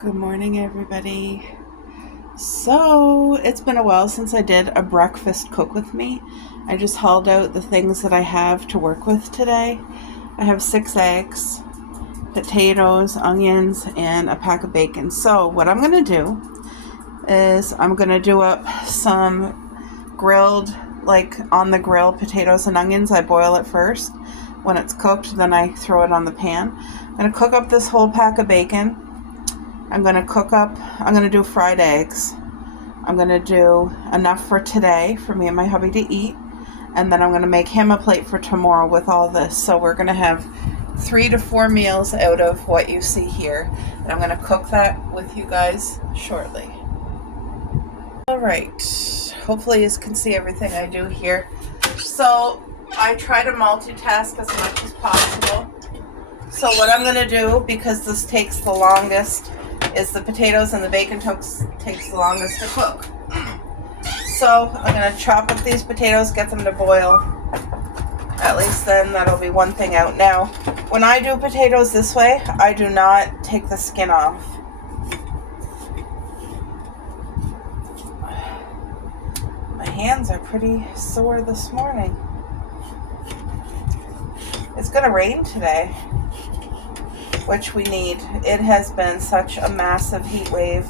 Good morning, everybody. So, it's been a while since I did a breakfast cook with me. I just hauled out the things that I have to work with today. I have 6 eggs, potatoes, onions, and a pack of bacon. So, what I'm going to do is I'm going to do up some grilled, like on the grill, potatoes and onions. I boil it first. When it's cooked, then I throw it on the pan. I'm going to cook up this whole pack of bacon. I'm going to do fried eggs. I'm going to do enough for today for me and my hubby to eat. And then I'm going to make him a plate for tomorrow with all this. So we're going to have 3 to 4 meals out of what you see here. And I'm going to cook that with you guys shortly. All right. Hopefully you can see everything I do here. So I try to multitask as much as possible. So what I'm going to do, because this takes the longest, is the potatoes and the bacon takes the longest to cook. So I'm going to chop up these potatoes, get them to boil. At least then that'll be one thing out. Now, when I do potatoes this way, I do not take the skin off. My hands are pretty sore this morning. It's going to rain today, which we need. It has been such a massive heat wave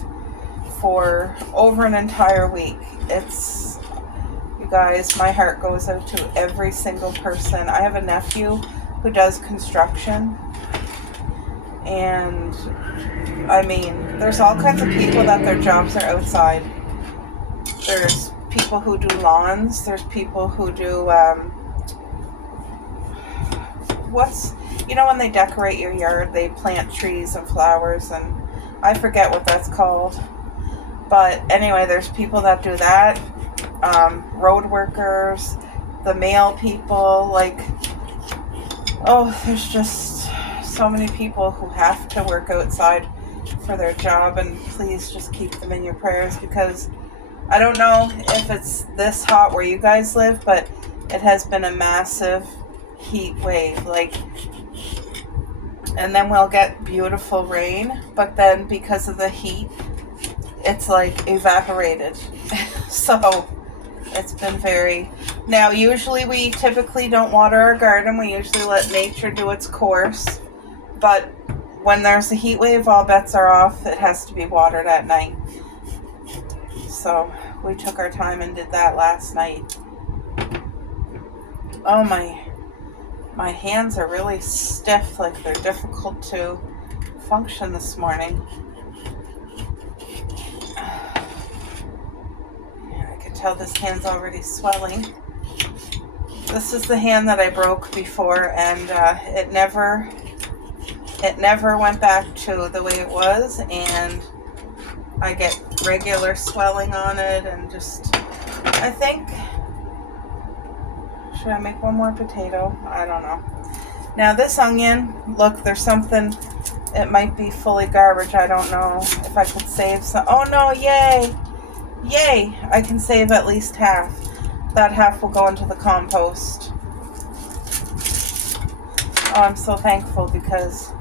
for over an entire week. You guys, my heart goes out to every single person. I have a nephew who does construction, and I mean, there's all kinds of people that their jobs are outside. There's people who do lawns. There's people who do, when they decorate your yard, they plant trees and flowers, and I forget what that's called. But anyway, there's people that do that. Road workers, the mail people, there's just so many people who have to work outside for their job, and please just keep them in your prayers, because I don't know if it's this hot where you guys live, but it has been a massive heat wave, and then we'll get beautiful rain, but then because of the heat, it's evaporated. So it's been usually we typically don't water our garden. We usually let nature do its course, but when there's a heat wave, all bets are off. It has to be watered at night. So we took our time and did that last night. Oh, my hands are really stiff, they're difficult to function this morning. I can tell this hand's already swelling. This is the hand that I broke before, and it never went back to the way it was, and I get regular swelling on it, and I think, should I make one more potato? I don't know. Now this onion, look, there's something, it might be fully garbage. I don't know if I could save some. Oh no, yay! Yay! I can save at least half. That half will go into the compost. Oh, I'm so thankful, because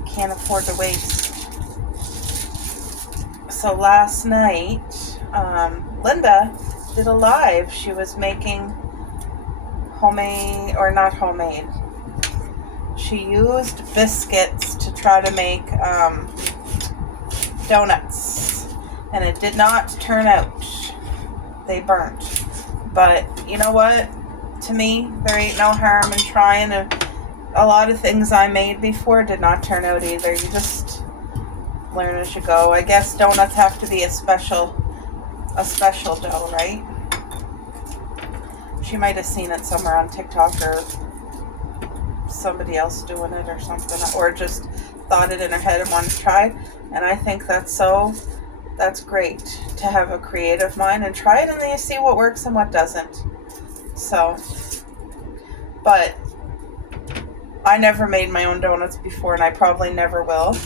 I can't afford to waste. So last night, Linda did a live. She was making not homemade. She used biscuits to try to make donuts, and it did not turn out. They burnt. But you know what? To me, there ain't no harm in trying. A lot of things I made before did not turn out either. You just learn as you go. I guess donuts have to be a special dough, right? She might have seen it somewhere on TikTok, or somebody else doing it or something, or just thought it in her head and wanted to try. And I think that's great to have a creative mind and try it, and then you see what works and what doesn't. So, but I never made my own donuts before, and I probably never will.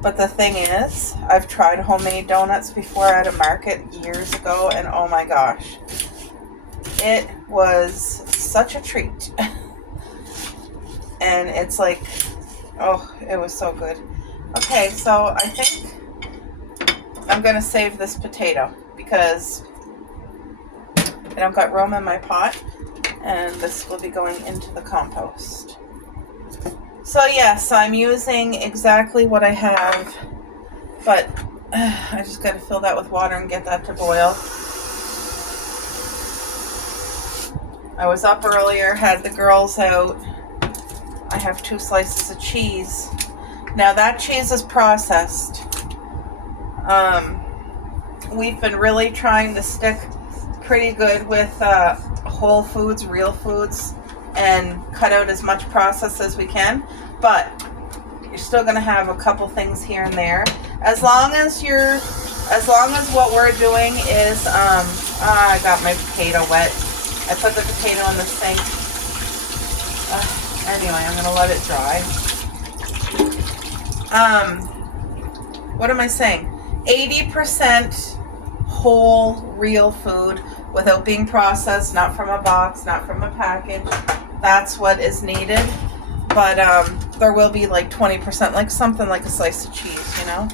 But the thing is, I've tried homemade donuts before at a market years ago, and oh my gosh, it was such a treat. And it's it was so good. Okay, so I think I'm going to save this potato because I don't got room in my pot, and this will be going into the compost. So yes, I'm using exactly what I have, but I just got to fill that with water and get that to boil. I was up earlier, had the girls out. I have 2 slices of cheese. Now that cheese is processed. We've been really trying to stick pretty good with whole foods, real foods, and cut out as much processed as we can. But you're still going to have a couple things here and there. As long as what we're doing is, I got my potato wet. I put the potato in the sink. Anyway, I'm going to let it dry. What am I saying? 80% whole, real food without being processed, not from a box, not from a package. That's what is needed. But there will be like 20%, like something like a slice of cheese, you know?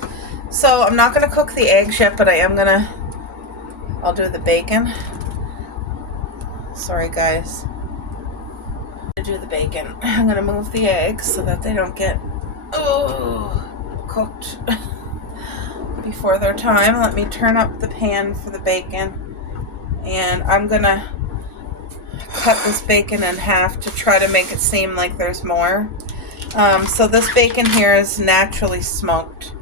So I'm not going to cook the eggs yet, but I'll do the bacon. Sorry, guys. To do the bacon, I'm going to move the eggs so that they don't get cooked before their time. Let me turn up the pan for the bacon, and I'm going to cut this bacon in half to try to make it seem like there's more. So this bacon here is naturally smoked.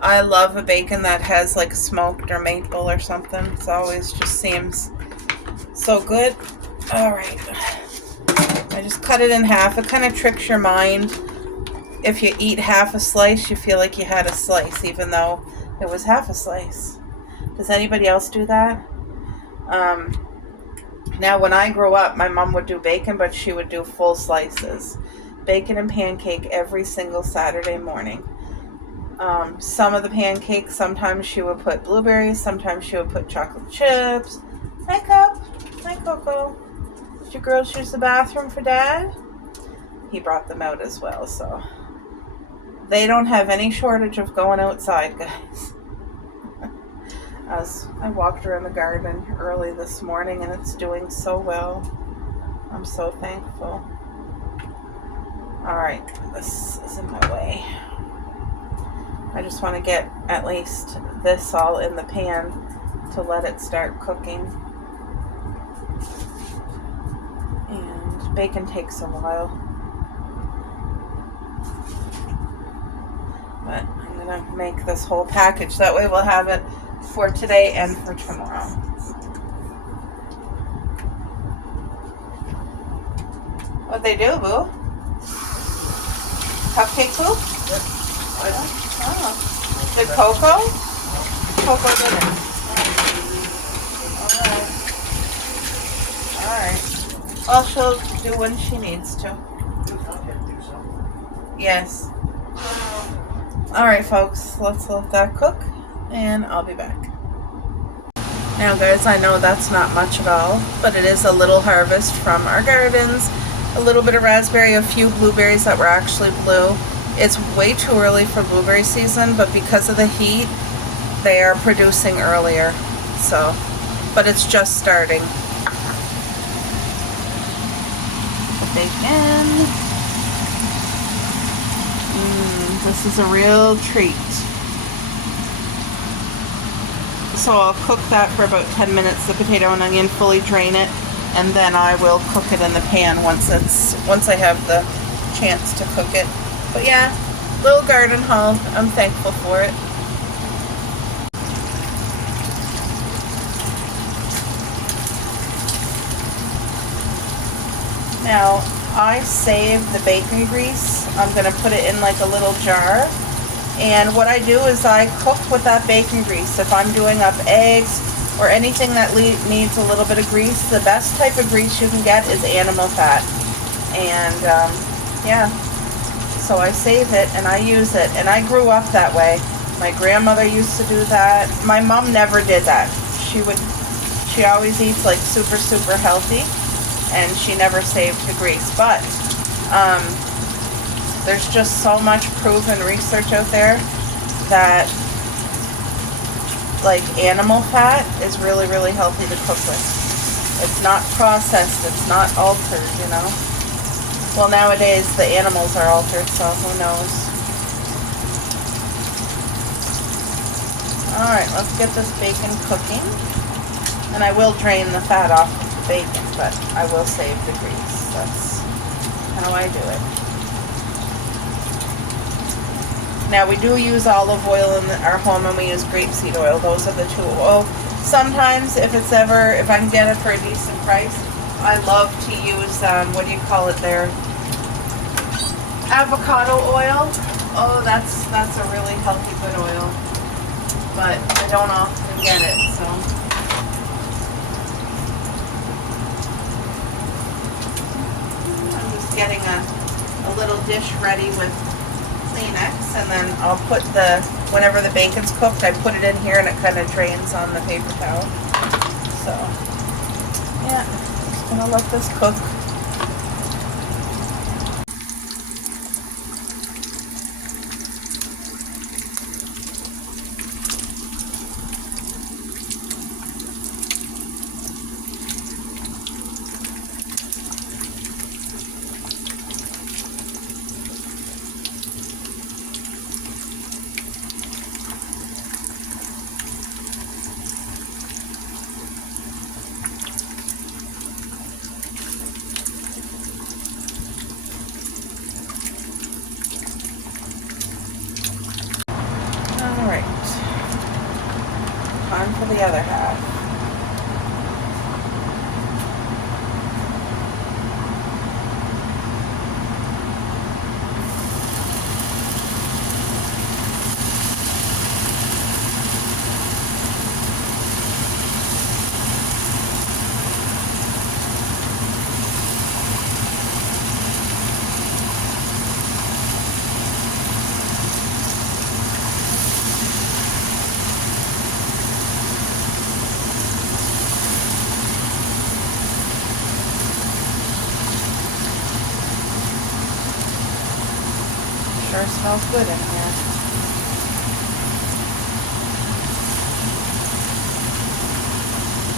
I love a bacon that has like smoked or maple or something. It always just seems so good. All right. I just cut it in half. It kind of tricks your mind. If you eat half a slice, you feel like you had a slice, even though it was half a slice. Does anybody else do that? Now, when I grew up, my mom would do bacon, but she would do full slices. Bacon and pancake every single Saturday morning. Some of the pancakes, sometimes she would put blueberries, sometimes she would put chocolate chips. Hi, Cup. Hi, Coco. Did your girls use the bathroom for Dad? He brought them out as well, so they don't have any shortage of going outside, guys. As I walked around the garden early this morning, and it's doing so well. I'm so thankful. All right, this is in my way. I just want to get at least this all in the pan to let it start cooking. And bacon takes a while. But I'm going to make this whole package. That way we'll have it for today and for tomorrow. What'd they do, Boo? Cupcake, Boo? Yep. Oh. Did Coco? Coco did it. Alright. Well, she'll do when she needs to. Yes. Alright, folks. Let's let that cook, and I'll be back. Now, guys, I know that's not much at all, but it is a little harvest from our gardens. A little bit of raspberry, a few blueberries that were actually blue. It's way too early for blueberry season, but because of the heat, they are producing earlier. So, but it's just starting. The bacon. This is a real treat. So I'll cook that for about 10 minutes, the potato and onion, fully drain it, and then I will cook it in the pan once I have the chance to cook it. But yeah, little garden haul. I'm thankful for it. Now, I saved the bacon grease. I'm going to put it in like a little jar. And what I do is I cook with that bacon grease. If I'm doing up eggs or anything that needs a little bit of grease, the best type of grease you can get is animal fat. And yeah, so I save it and I use it. And I grew up that way. My grandmother used to do that. My mom never did that. She always eats like super, super healthy, and she never saved the grease. But There's just so much proven research out there that like animal fat is really, really healthy to cook with. It's not processed, it's not altered, you know. Well, nowadays the animals are altered, so who knows. Alright, let's get this bacon cooking. And I will drain the fat off of the bacon, but I will save the grease. That's how I do it. Now we do use olive oil in our home, and we use grapeseed oil. Those are the two. Well, sometimes if I can get it for a decent price, I love to use, what do you call it there? Avocado oil. Oh, that's a really healthy, good oil. But I don't often get it, so. I'm just getting a little dish ready with Kleenex, and then I'll put whenever the bacon's cooked, I put it in here and it kind of drains on the paper towel. So, yeah, just gonna let this cook. On for the other half. Sure smells good in here.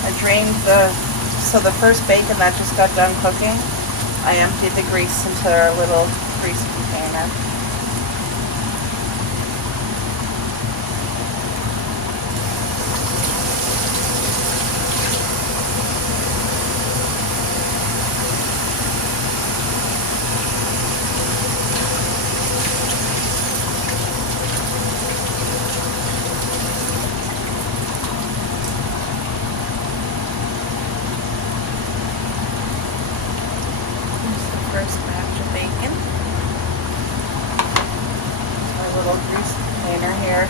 I drained so the first bacon that just got done cooking, I emptied the grease into our little grease container. First batch of bacon. Our little grease container here.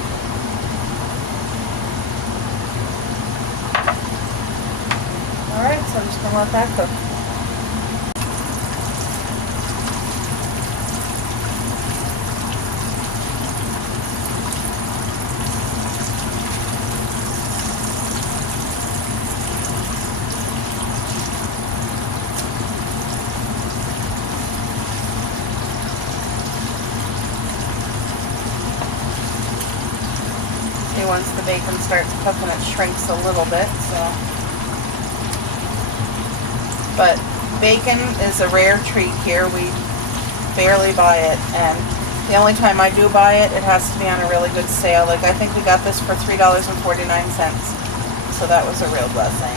Alright, so I'm just going to let that cook. Once the bacon starts cooking, it shrinks a little bit, so. But bacon is a rare treat here. We barely buy it, and the only time I do buy it, it has to be on a really good sale. Like, I think we got this for $3.49, so that was a real blessing.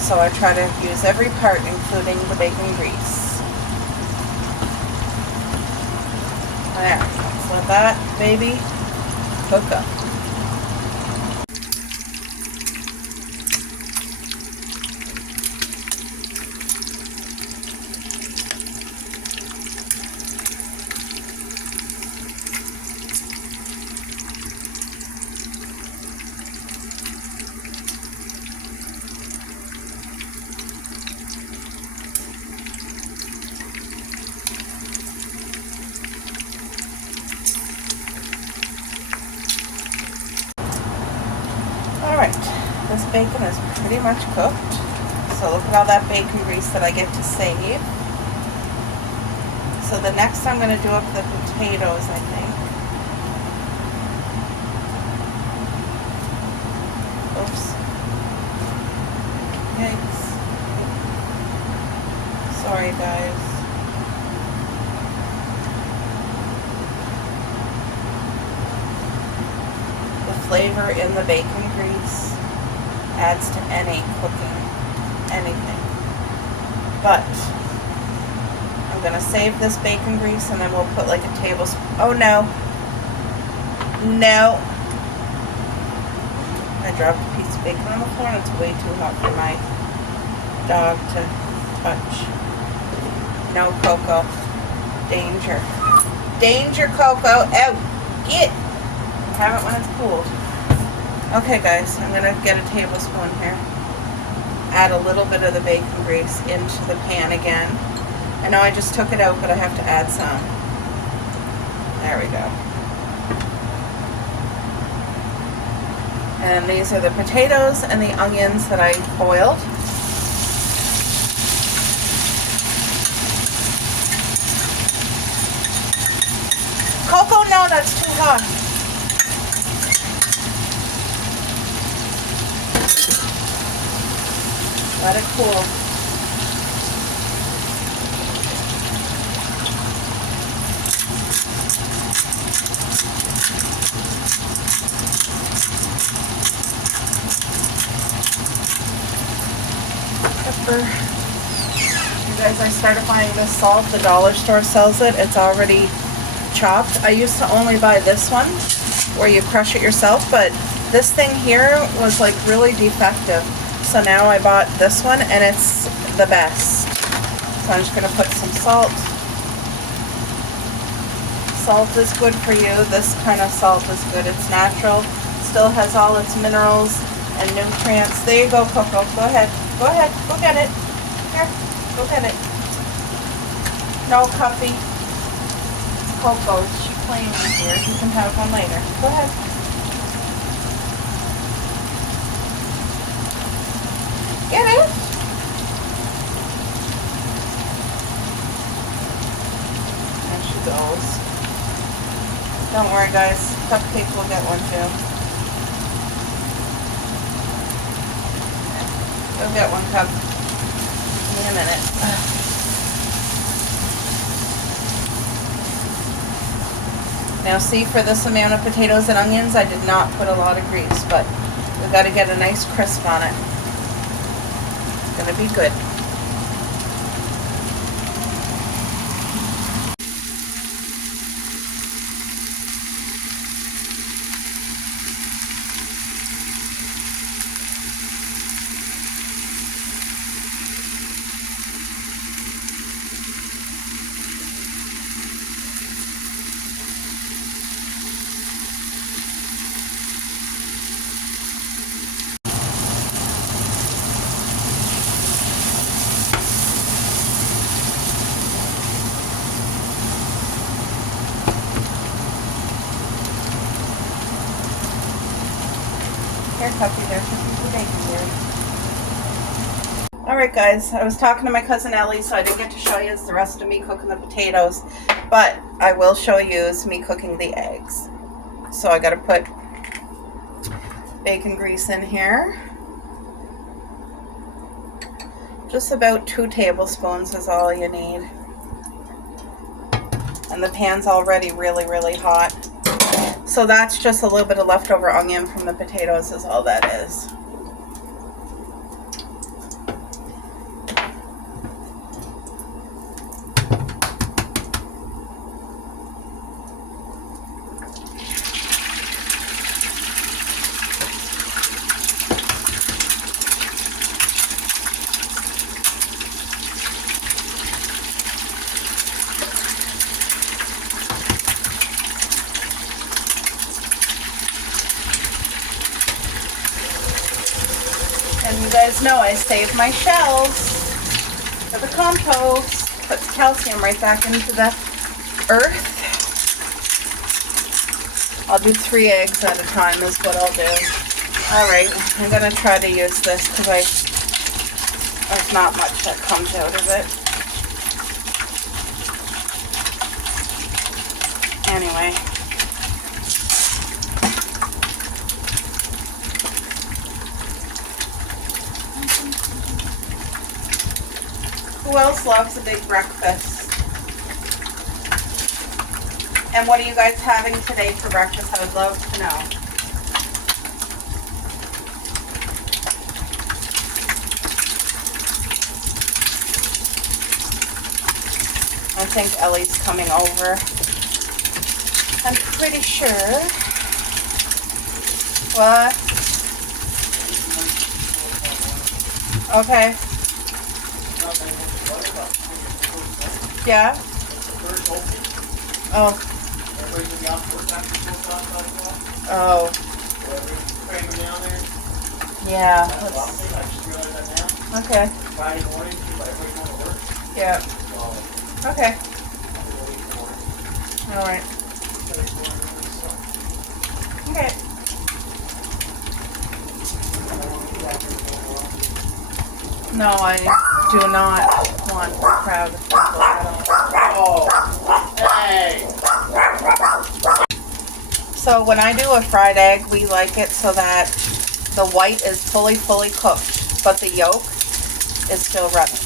So I try to use every part, including the bacon grease. There, let's let that baby cook up. Alright, this bacon is pretty much cooked. So look at all that bacon grease that I get to save. So the next I'm going to do up the potatoes, I think. Oops. Yikes. Sorry, guys. The flavor in the bacon grease adds to any cooking, anything. But I'm going to save this bacon grease and then we'll put like a tablespoon. Oh no. No. I dropped a piece of bacon on the floor and it's way too hot for my dog to touch. No, Coco. Danger. Danger, Coco. Out. Get. Have it when it's cooled. Okay, guys, I'm going to get a tablespoon here. Add a little bit of the bacon grease into the pan again. I know I just took it out, but I have to add some. There we go. And these are the potatoes and the onions that I boiled. Coco, no, that's too hot. Let it cool. Pepper. You guys, I started buying this salt. The dollar store sells it. It's already chopped. I used to only buy this one where you crush it yourself, but this thing here was like really defective. So now I bought this one and it's the best. So I'm just going to put some salt. Salt is good for you. This kind of salt is good. It's natural. Still has all its minerals and nutrients. There you go, Coco. Go ahead. Go ahead. Go get it. Here. Go get it. No, Cuffy. Coco, she's playing with here. You can have one later. Go ahead. Get it. There she goes. Don't worry, guys. Cupcake will get one too. Go get one, Cup. Give me a minute. Now see, for this amount of potatoes and onions, I did not put a lot of grease, but we've got to get a nice crisp on it. It's going to be good. Here, Puppy, there's a piece of bacon here. Alright guys, I was talking to my cousin Ellie, so I didn't get to show you the rest of me cooking the potatoes, but I will show you me cooking the eggs. So I got to put bacon grease in here. Just about 2 tablespoons is all you need. And the pan's already really, really hot. So that's just a little bit of leftover onion from the potatoes is all that is. And you guys know I save my shells for the compost. Puts calcium right back into the earth. I'll do 3 eggs at a time is what I'll do. Alright, I'm going to try to use this because there's not much that comes out of it. Anyway. Who else loves a big breakfast? And what are you guys having today for breakfast? I would love to know. I think Ellie's coming over. I'm pretty sure. What? Okay. Yeah? Oh. Oh. Yeah. Okay. Yeah. Okay. All right. Okay. No, I do not want a crowd of people at all. Hey. So when I do a fried egg, we like it so that the white is fully cooked, but the yolk is still running.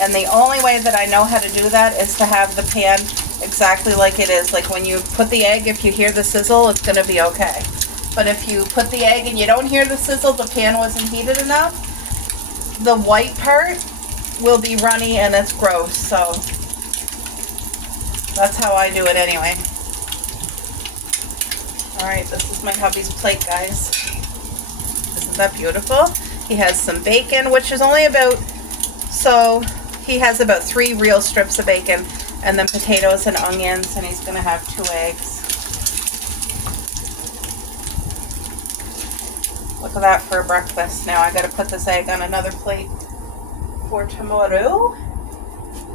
And the only way that I know how to do that is to have the pan exactly like it is. Like when you put the egg, if you hear the sizzle, it's going to be okay. But if you put the egg and you don't hear the sizzle, the pan wasn't heated enough, the white part will be runny and it's gross. So that's how I do it anyway. Alright, this is my hubby's plate, guys. Isn't that beautiful? He has some bacon, which is only about, so he has about 3 real strips of bacon, and then potatoes and onions, and he's going to have 2 eggs. Look at that for a breakfast. Now I got to put this egg on another plate for tomorrow.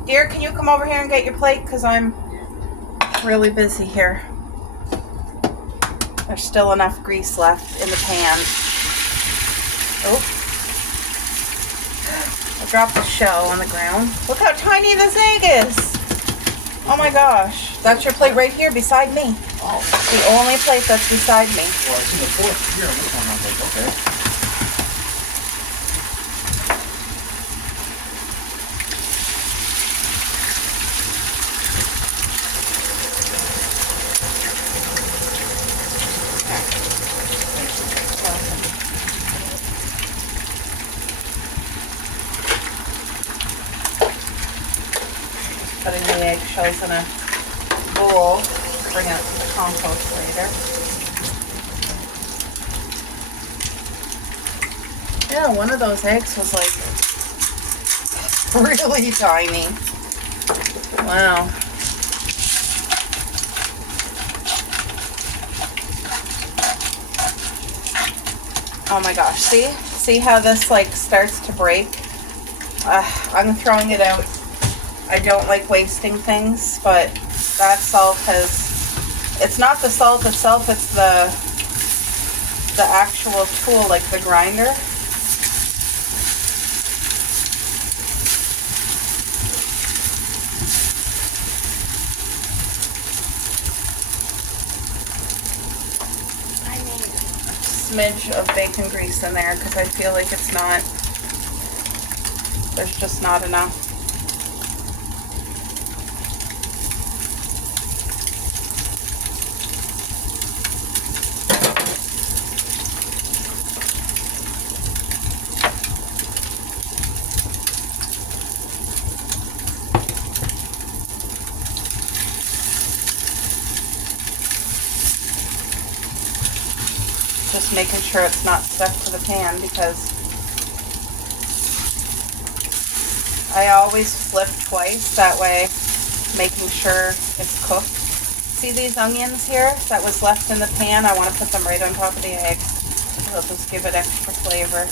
Dear, can you come over here and get your plate? Because I'm really busy here. There's still enough grease left in the pan. Oh. I dropped the shell on the ground. Look how tiny this egg is. Oh my gosh. That's your plate right here beside me. Oh. The only plate that's beside me. Well, I see the fourth here on this one. I was like, okay. Putting the eggshells in a bowl. Bring out to the compost later. Yeah, one of those eggs was like really tiny. Wow. Oh my gosh, see how this like starts to break? I'm throwing it out. I don't like wasting things, but that salt it's not the salt itself, it's the actual tool, like the grinder. I need a smidge of bacon grease in there because I feel like there's just not enough. Just making sure it's not stuck to the pan because I always flip twice, that way making sure it's cooked. See these onions here that was left in the pan? I want to put them right on top of the egg. It'll just give it extra flavor.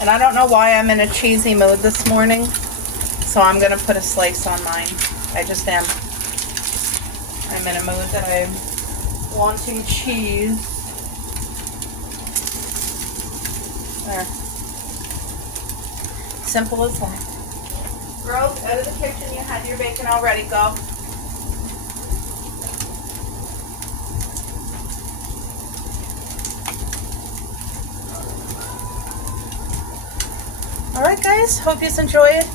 And I don't know why I'm in a cheesy mood this morning, so I'm going to put a slice on mine. I just am. I'm in a mood that I'm wanting cheese. There. Simple as that. Girls, out of the kitchen, you had your bacon already. Go. Alright guys, hope you enjoyed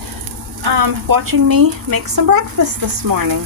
watching me make some breakfast this morning.